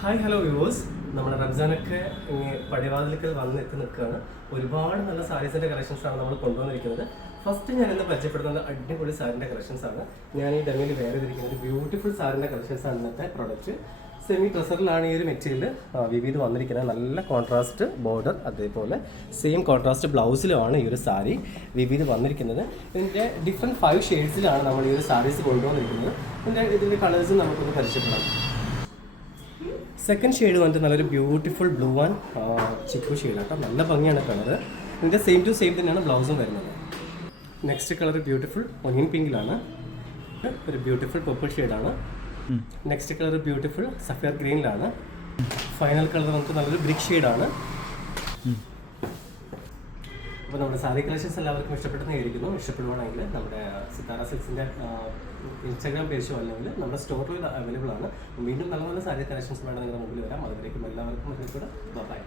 Hi hello viewers, നമ്മുടെ റംസാനൊക്കെ പടിവാതിൽക്കൽ വന്ന് എത്തി നിൽക്കുകയാണ്. ഒരുപാട് നല്ല സാരീസിൻ്റെ കളക്ഷൻസാണ് നമ്മൾ കൊണ്ടുവന്നിരിക്കുന്നത്. ഫസ്റ്റ് ഞാൻ ഇന്ന് പരിചയപ്പെടുത്തുന്നത് അടിപൊളി സാരിൻ്റെ കളക്ഷൻസാണ്. ഞാൻ ഈ ഡെമിയിൽ വേറെ ചെയ്തിരിക്കുന്നത് ബ്യൂട്ടിഫുൾ സാരിൻ്റെ കളക്ഷൻസാണ്. ഇന്നത്തെ പ്രൊഡക്റ്റ് സെമി ട്രസറിലാണ് ഈ ഒരു മെറ്റീരിയൽ വിവിധ വന്നിരിക്കുന്നത്. നല്ല കോൺട്രാസ്റ്റ് ബോർഡർ, അതേപോലെ സെയിം കോൺട്രാസ്റ്റ് ബ്ലൗസിലുമാണ് ഈ ഒരു സാരി വിവിധ വന്നിരിക്കുന്നത്. ഇതിൻ്റെ ഡിഫറെൻറ്റ് 5 ഷെയ്ഡ്സിലാണ് നമ്മൾ ഈ ഒരു സാരീസ് കൊണ്ടുവന്നിരിക്കുന്നത്. ഇതിൻ്റെ കളേഴ്സും നമുക്കൊന്ന് പരിചയപ്പെടാം. സെക്കൻഡ് ഷെയ്ഡ് വന്നിട്ട് നല്ലൊരു ബ്യൂട്ടിഫുൾ ബ്ലൂ ആൻഡ് ചിക്കു ഷെയ്ഡാട്ടോ. നല്ല ഭംഗിയാണ് കളർ. ഇതിൻ്റെ സെയിം ടു സെയിം തന്നെയാണ് ബ്ലൗസും വരുന്നത്. നെക്സ്റ്റ് കളർ ബ്യൂട്ടിഫുൾ ഒനിയൻ പിങ്കിലാണ്. ഒരു ബ്യൂട്ടിഫുൾ പർപ്പിൾ ഷെയ്ഡാണ്. നെക്സ്റ്റ് കളർ ബ്യൂട്ടിഫുൾ സഫയർ ഗ്രീനിലാണ്. ഫൈനൽ കളർ നമുക്ക് നല്ലൊരു ബ്രിക്ക് ഷെയ്ഡാണ്. അപ്പോൾ നമ്മുടെ സാരി കളക്ഷൻസ് എല്ലാവർക്കും ഇഷ്ടപ്പെടുന്നതായിരിക്കുന്നു. ഇഷ്ടപ്പെടുവാണെങ്കിൽ നമ്മുടെ സിത്താര സിൽക്സിൻ്റെ ഇൻസ്റ്റാഗ്രാം പേജോ അല്ലെങ്കിൽ നമ്മുടെ സ്റ്റോറിൽ അവൈലബിൾ ആണ്. വീണ്ടും നല്ല നല്ല സാരി കളക്ഷൻസ് വേണം നിങ്ങളുടെ മുമ്പിൽ വരാം. അതുവരേക്കും എല്ലാവർക്കും ബൈ.